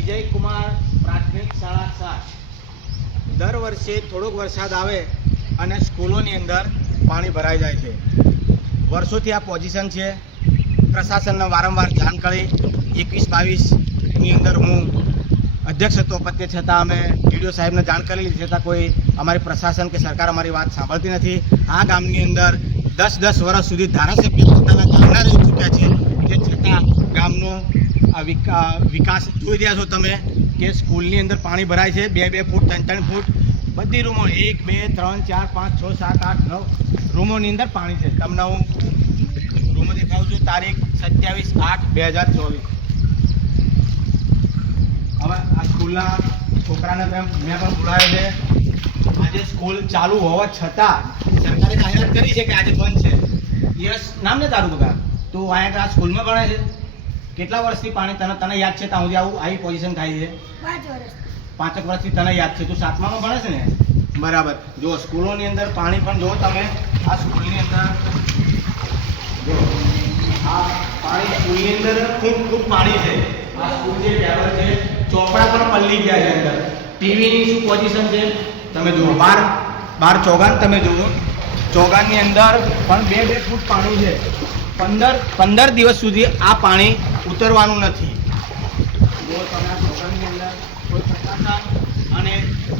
વિજયકુમાર પ્રાથમિક શાળા સાત. દર વર્ષે થોડોક વરસાદ આવે અને સ્કૂલોની અંદર પાણી ભરાઈ જાય છે. વર્ષોથી આ પોઝિશન છે. પ્રશાસનને વારંવાર જાણ કરી એકવીસ બાવીસની અંદર હું અધ્યક્ષ હતો પણ છતાં અમે ડીડીઓ સાહેબને જાણ કરેલી છતાં કોઈ અમારી પ્રશાસન કે સરકાર અમારી વાત સાંભળતી નથી. આ ગામની અંદર દસ દસ વર્ષ સુધી ધારાસભ્ય પોતાના ગામના રહી ચૂક્યા છે તે છતાં ગામનો આ વિકા- વિકાસ જોઈ રહ્યા છો તમે કે સ્કૂલની અંદર પાણી ભરાય છે, બે બે ફૂટ, ત્રણ ત્રણ ફૂટ. બધી રૂમો, એક, બે, ત્રણ, ચાર, પાંચ, છ, સાત, આઠ, નવ રૂમોની અંદર પાણી છે. તમને હું રૂમો દેખાડું છું. તારીખ સત્યાવીસ આઠ બે હજાર ચોવીસ. હવે આ સ્કૂલના છોકરાને મેં પણ બોલાવ્યો છે. આજે સ્કૂલ ચાલુ હોવા છતાં સરકારે જાહેરાત કરી છે કે આજે બંધ છે. યસ, નામ ને તારું બધા તું અહીંયા સ્કૂલમાં ભણે છે. કેટલા વર્ષથી પાણી તને તને યાદ છે? ત્યાં સુધી આવું આવી પોઝિશન થાય છે. પાંચેક પાંચક વર્ષથી તને યાદ છે. તું સાતમામાં ભણે છે ને? બરાબર. જો સ્કૂલોની અંદર પાણી પણ જો તમે આ સ્કૂલની અંદર જો આ પાણી સ્કૂલની અંદર ખૂબ ખૂબ પાણી છે. આ સ્કૂલ જે ટેબલ છે ચોપડા પણ પલ્લી ગયા છે અંદર. ટીવીની શું પોઝિશન છે? તમે જુઓ. બાર બાર ચોગાન તમે જુઓ. ચોગાનની અંદર પણ બે બે ફૂટ પાણી છે. પંદર પંદર દિવસ સુધી આ પાણી ઉતરવાનું નથી. અને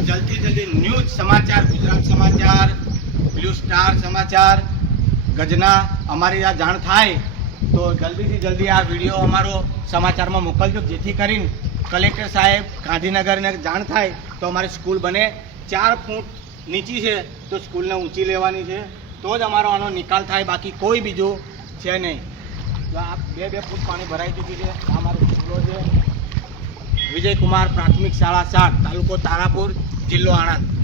જલ્દી જલ્દી ન્યૂઝ સમાચાર, ગુજરાત સમાચાર, બ્લુ સ્ટાર સમાચાર, ગજના, અમારી આ જાણ થાય તો જલ્દીથી જલ્દી આ વીડિયો અમારો સમાચારમાં મોકલજો. જેથી કરીને કલેક્ટર સાહેબ, ગાંધીનગરને જાણ થાય તો અમારી સ્કૂલ બને. ચાર ફૂટ નીચી છે તો સ્કૂલને ઊંચી લેવાની છે. તો જ અમારો આનો નિકાલ થાય. બાકી કોઈ બીજું છે નહીં. બે બે ફૂટ પાણી ભરાઈ ચૂકી છે. અમારી સ્કૂલો છે. વિજયકુમાર પ્રાથમિક શાળા સાત, તાલુકો તારાપુર, જિલ્લો આણંદ.